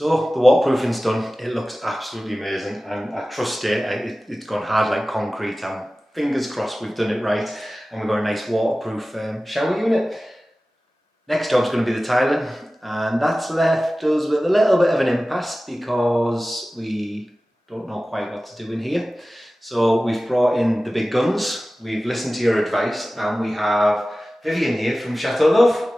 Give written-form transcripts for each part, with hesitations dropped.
So the waterproofing's done. It looks absolutely amazing, and I trust it. It's gone hard like concrete. I'm fingers crossed we've done it right, and we've got a nice waterproof shower unit. Next job's going to be the tiling, and that's left us with a little bit of an impasse because we don't know quite what to do in here. So we've brought in the big guns, we've listened to your advice, and we have Vivian here from Chateau Love.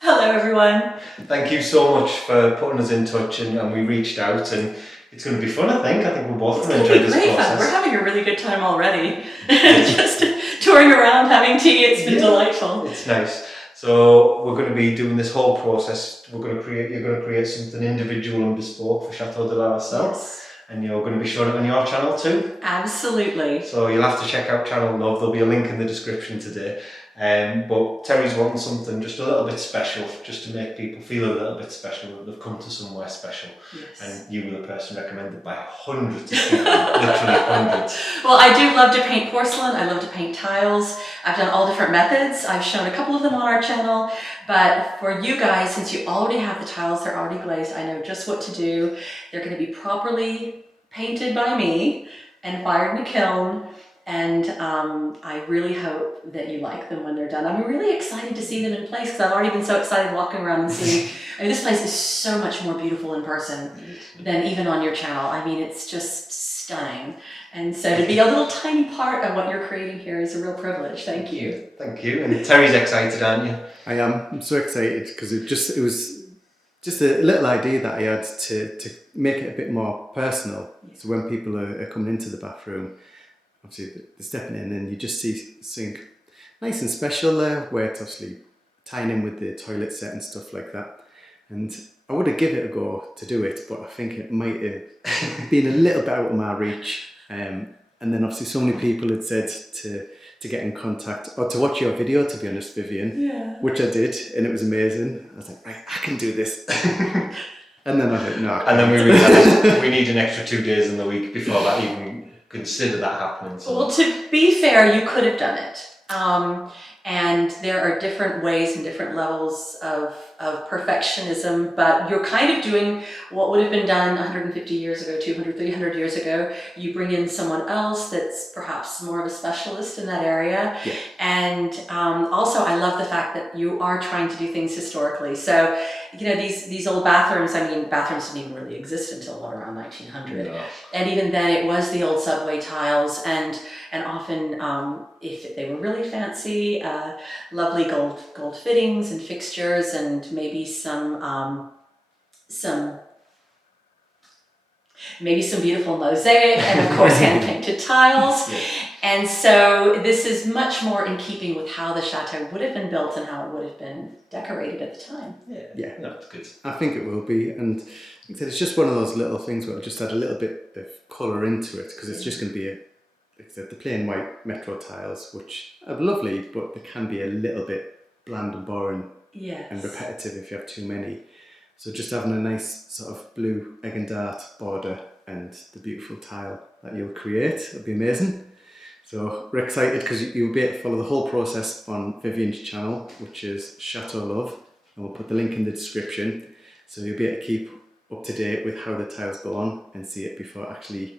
Hello everyone. Thank you so much for putting us in touch, and we reached out, and it's going to be fun. I think we're both going to enjoy this process. Fun. We're having a really good time already. Just touring around, having tea, it's been delightful. It's nice. So we're going to be doing this whole process. You're going to create something individual and bespoke for Château de Lalacelle. Yes. And you're going to be showing it on your channel too? Absolutely. So you'll have to check out Channel Love. There'll be a link in the description today. But Terry's wanting something just a little bit special, just to make people feel a little bit special, that they've come to somewhere special. Yes. And you were the person recommended by hundreds of people, literally hundreds. Well, I do love to paint porcelain. I love to paint tiles. I've done all different methods. I've shown a couple of them on our channel. But for you guys, since you already have the tiles, they're already glazed, I know just what to do. They're going to be properly painted by me and fired in a kiln. And I really hope that you like them when they're done. I'm really excited to see them in place because I've already been so excited walking around and seeing. I mean, this place is so much more beautiful in person than even on your channel. I mean, it's just stunning. And so to be a little tiny part of what you're creating here is a real privilege. Thank you. Thank you. And Terry's excited, aren't you? I am. I'm so excited because it was just a little idea that I had to make it a bit more personal. So when people are coming into the bathroom, obviously they're stepping in and you just see something nice and special there, where it's obviously tying in with the toilet set and stuff like that. And I would have given it a go to do it, but I think it might have been a little bit out of my reach. And then obviously so many people had said to get in contact or to watch your video, to be honest, Vivian, which I did, and it was amazing. I was like, right, I can do this. And then I was like, no. And then we realised we need an extra 2 days in the week before that even consider that happening. So. Well, to be fair, you could have done it. And there are different ways and different levels of perfectionism, but you're kind of doing what would have been done 150 years ago, 200, 300 years ago. You bring in someone else that's perhaps more of a specialist in that area. Yeah. And also I love the fact that you are trying to do things historically. So, you know, these old bathrooms, I mean, bathrooms didn't even really exist until around 1900. No. And even then it was the old subway tiles, and often if they were really fancy, lovely gold fittings and fixtures, and maybe some beautiful mosaic, and of course hand painted tiles. Yeah. And so this is much more in keeping with how the chateau would have been built and how it would have been decorated at the time. Yeah, that's good. I think it will be, and like I said, it's just one of those little things where I'll just add a little bit of colour into it, because it's just going to be like I said, the plain white metro tiles, which are lovely, but they can be a little bit bland and boring and repetitive if you have too many. So just having a nice sort of blue egg and dart border and the beautiful tile that you'll create, it'll be amazing. So we're excited because you'll be able to follow the whole process on Vivian's channel, which is Chateau Love, and we'll put the link in the description. So you'll be able to keep up to date with how the tiles go on and see it before it actually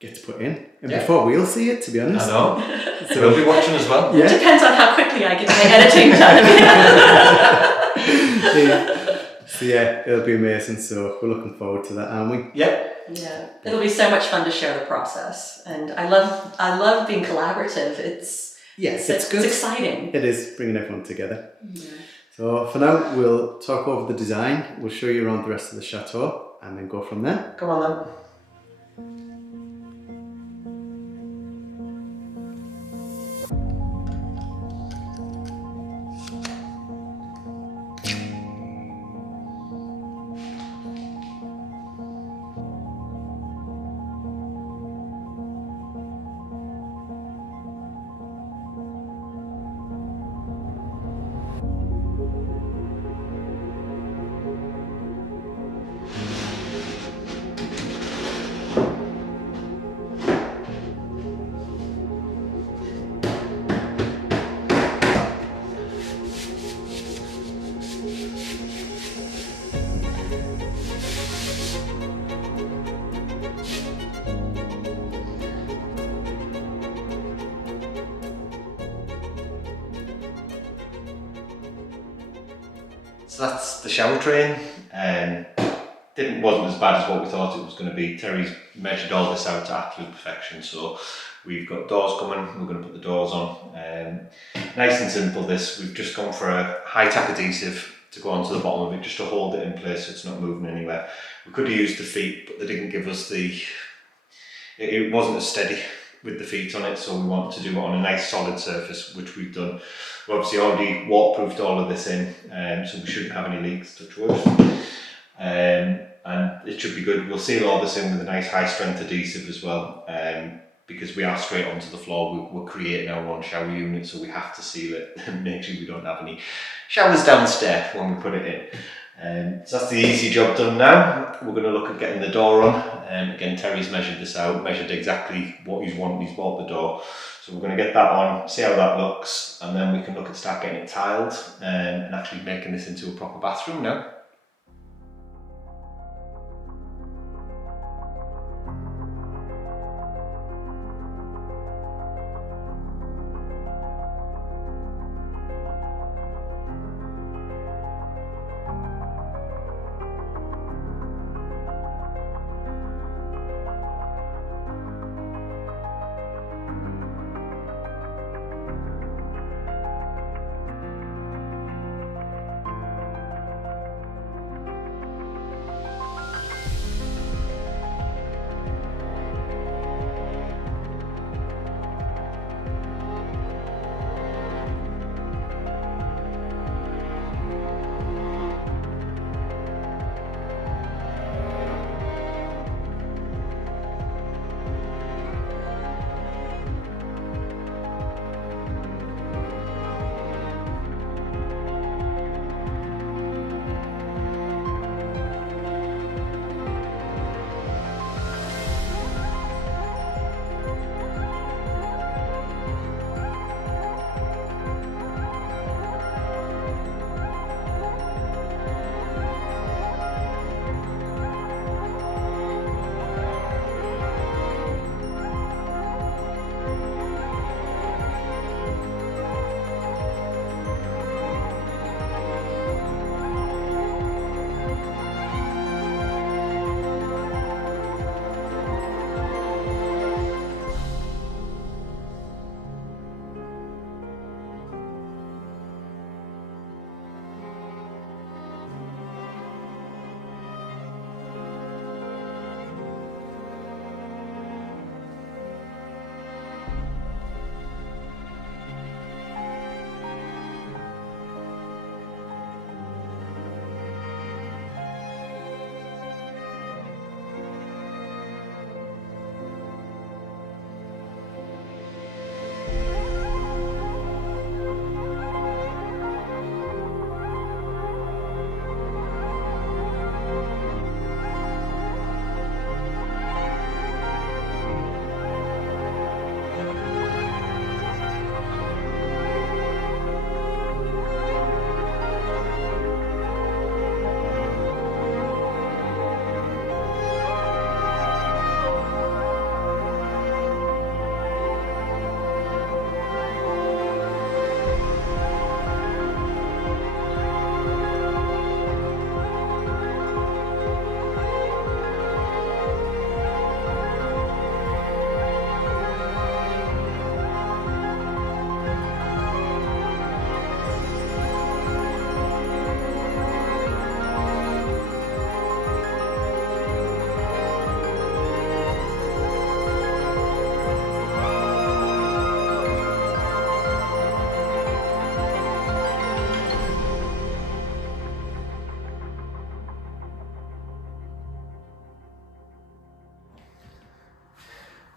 gets put in. And before we'll see it, to be honest. I know. So we'll be watching as well. Yeah. It depends on how quickly I get my editing done. So yeah, it'll be amazing. So we're looking forward to that, aren't we? Yep. Yeah, it'll be so much fun to share the process, and I love being collaborative. It's good. It's exciting. It is bringing everyone together. Yeah. So for now, we'll talk over the design. We'll show you around the rest of the chateau, and then go from there. Come on then. So that's the shower train. Wasn't as bad as what we thought it was going to be. Terry's measured all this out to absolute perfection, so we've got doors coming, we're going to put the doors on. Nice and simple this, we've just gone for a high tack adhesive to go onto the bottom of it, just to hold it in place so it's not moving anywhere. We could have used the feet, but they didn't give us it wasn't as steady with the feet on it, so we wanted to do it on a nice solid surface, which we've done. We've obviously already waterproofed all of this in, so we shouldn't have any leaks, touch wood. And it should be good. We'll seal all this in with a nice high strength adhesive as well, because we are straight onto the floor. We're creating our own shower unit, so we have to seal it and make sure we don't have any showers downstairs when we put it in. So that's the easy job done now. We're going to look at getting the door on. Again, Terry's measured this out, measured exactly what he's wanted. He's bought the door. So we're going to get that on, see how that looks, and then we can look at start getting it tiled and actually making this into a proper bathroom now.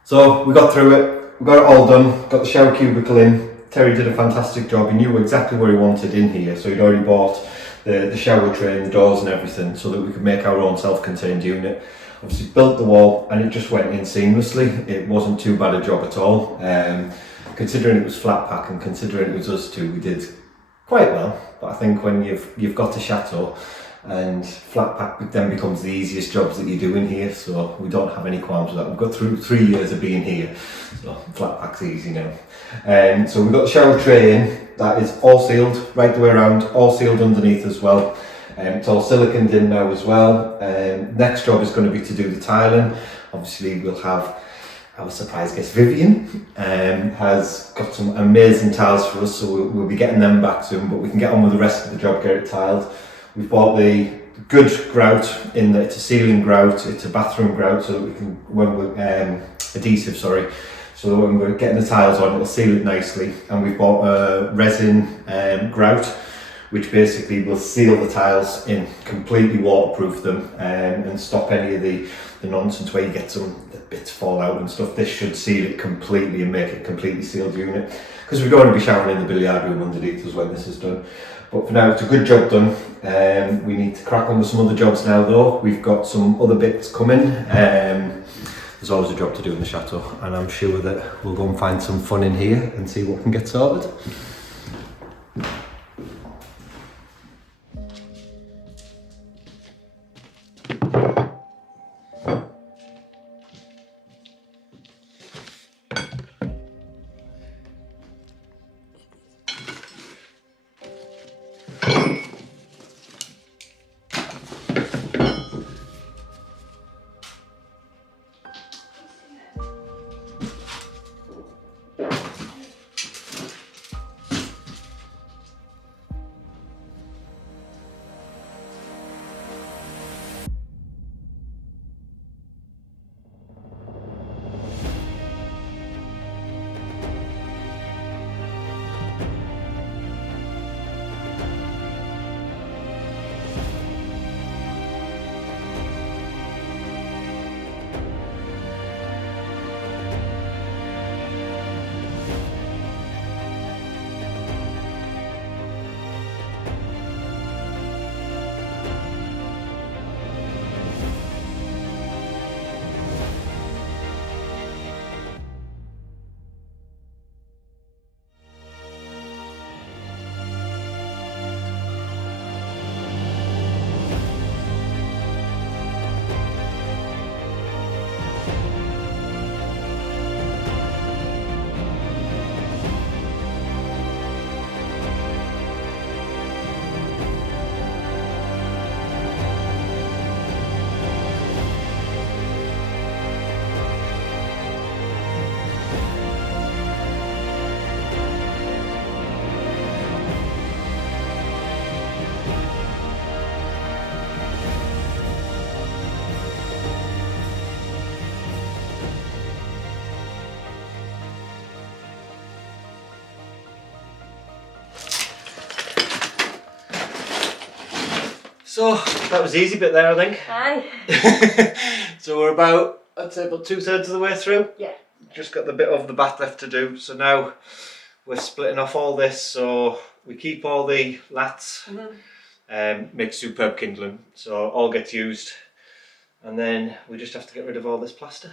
So we got through it, we got it all done, got the shower cubicle in. Terry did a fantastic job. He knew exactly what he wanted in here, so he'd already bought the shower tray and the doors and everything so that we could make our own self-contained unit. Obviously built the wall and it just went in seamlessly. It wasn't too bad a job at all. Considering it was flat pack and considering it was us two, we did quite well. But I think when you've got a Chateau and flat pack then becomes the easiest jobs that you do in here, so we don't have any qualms with that. We've got through 3 years of being here, so flat pack's easy now. So we've got the shower tray in, that is all sealed right the way around, all sealed underneath as well. It's all siliconed in now as well. Next job is going to be to do the tiling. Obviously we'll have our surprise guest Vivian, has got some amazing tiles for us, so we'll be getting them back soon, but we can get on with the rest of the job, get it tiled. We've bought the good grout in that it's a ceiling grout, it's a bathroom grout, so that we can, when we're, adhesive, sorry, so that when we're getting the tiles on, it'll seal it nicely. And we've bought a resin grout, which basically will seal the tiles in, completely waterproof them, and stop any of the nonsense where you get some bits fall out and stuff. This should seal it completely and make it a completely sealed unit, because we're going to be showering in the billiard room underneath us when this is done. But for now, it's a good job done. We need to crack on with some other jobs now though. We've got some other bits coming. There's always a job to do in the chateau, and I'm sure that we'll go and find some fun in here and see what can get sorted. So that was the easy bit there, I think. Aye. So we're about, I'd say about 2/3 of the way through. Yeah. Just got the bit of the bath left to do. So now we're splitting off all this, so we keep all the lats, make superb kindling, so all gets used. And then we just have to get rid of all this plaster.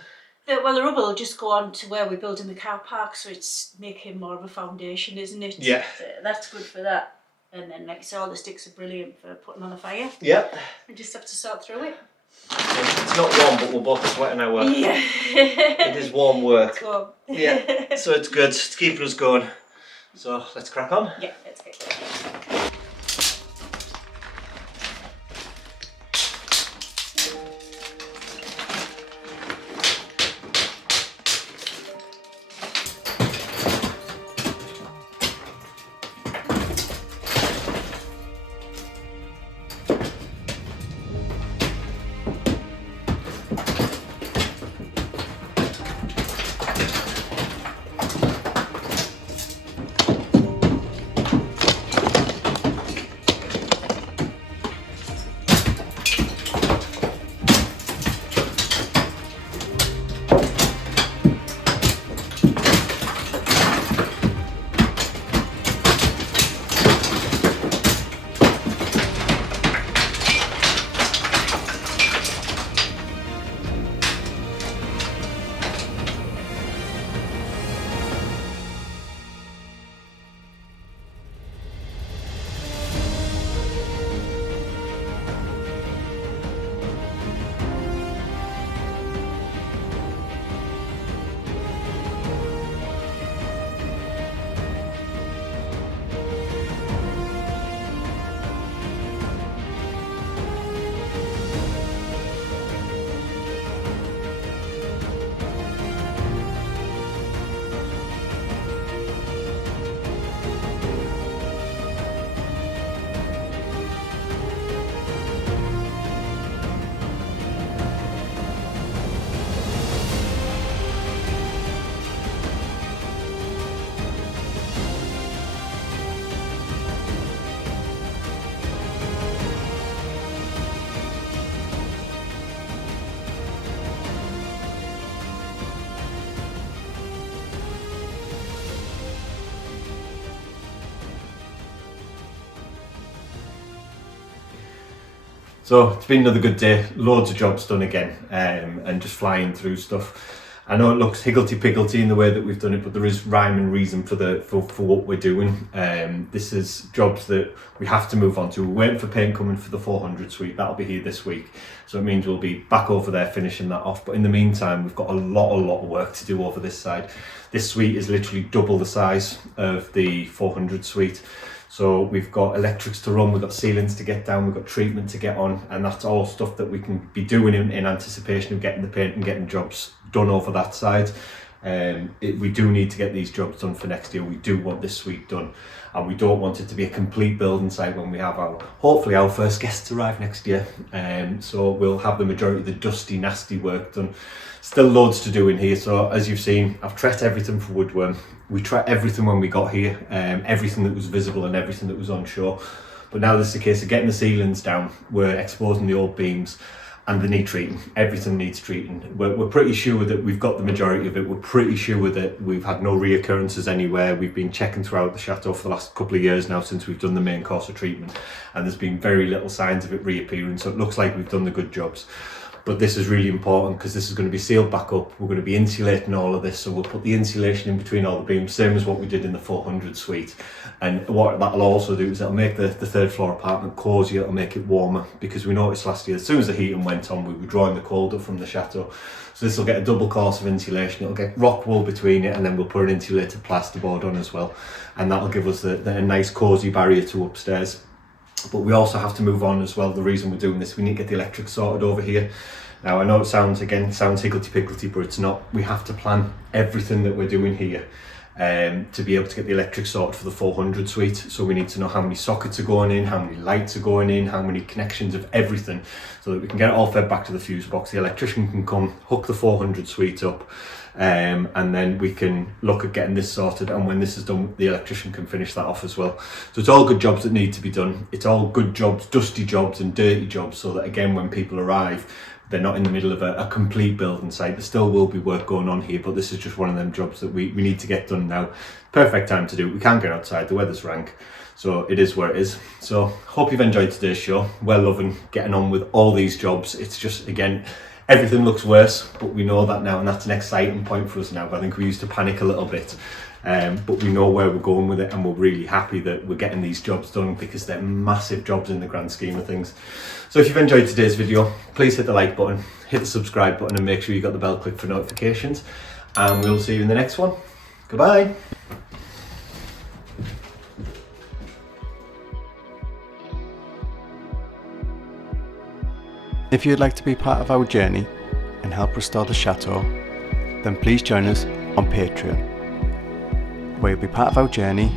Well, the rubber will just go on to where we're building the car park, so it's making more of a foundation, isn't it? Yeah. So that's good for that. And then, like I say, all the sticks are brilliant for putting on a fire. Yeah. We just have to sort through it. It's not warm, but we're both sweating our work. Yeah. It is warm work. Go. Yeah. So it's good. It's keeping us going. So let's crack on. Yeah, let's get going. So it's been another good day, loads of jobs done again, and just flying through stuff. I know it looks higgledy-piggledy in the way that we've done it, but there is rhyme and reason for what we're doing. This is jobs that we have to move on to. We're waiting for paint coming for the 400 suite. That'll be here this week. So it means we'll be back over there finishing that off. But in the meantime, we've got a lot of work to do over this side. This suite is literally double the size of the 400 suite. So we've got electrics to run, we've got ceilings to get down, we've got treatment to get on, and that's all stuff that we can be doing in anticipation of getting the paint and getting jobs done over that side. We do need to get these jobs done for next year. We do want this suite done, and we don't want it to be a complete building site when we have hopefully our first guests arrive next year. So we'll have the majority of the dusty, nasty work done. Still loads to do in here. So as you've seen, I've treated everything for woodworm. We treated everything when we got here, everything that was visible and everything that was on shore. But now this is a case of getting the ceilings down. We're exposing the old beams, and they need treating. Everything needs treating. We're pretty sure that we've got the majority of it. We're pretty sure that we've had no reoccurrences anywhere. We've been checking throughout the chateau for the last couple of years now since we've done the main course of treatment, and there's been very little signs of it reappearing. So it looks like we've done the good jobs. But this is really important because this is going to be sealed back up. We're going to be insulating all of this, so we'll put the insulation in between all the beams, same as what we did in the 400 suite. And what that'll also do is it'll make the third floor apartment cosy. It'll make it warmer, because we noticed last year as soon as the heating went on, we were drawing the cold up from the chateau. So this will get a double course of insulation. It'll get rock wool between it, and then we'll put an insulated plasterboard on as well, and that'll give us the nice cosy barrier to upstairs. But we also have to move on as well. The reason we're doing this, we need to get the electric sorted over here. Now I know it sounds higgledy-piggledy, but it's not. We have to plan everything that we're doing here to be able to get the electric sorted for the 400 suite. So we need to know how many sockets are going in, how many lights are going in, how many connections of everything, so that we can get it all fed back to the fuse box. The electrician can come, hook the 400 suite up, and then we can look at getting this sorted, and when this is done, the electrician can finish that off as well. So it's all good jobs that need to be done. It's all good jobs, dusty jobs and dirty jobs, so that again, when people arrive, they're not in the middle of a complete building site. There still will be work going on here, but this is just one of them jobs that we need to get done now. Perfect time to do it. We can't get outside, the weather's rank, so it is where it is. So hope you've enjoyed today's show. We're loving getting on with all these jobs. It's just, again, everything looks worse, but we know that now, and that's an exciting point for us now. I think we used to panic a little bit, but we know where we're going with it, and we're really happy that we're getting these jobs done, because they're massive jobs in the grand scheme of things. So if you've enjoyed today's video, please hit the like button, hit the subscribe button, and make sure you got the bell clicked for notifications, and we'll see you in the next one. Goodbye. If you'd like to be part of our journey and help restore the chateau, then please join us on Patreon, where you'll be part of our journey,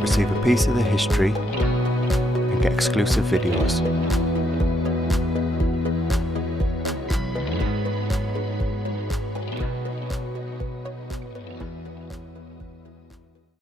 receive a piece of the history, and get exclusive videos.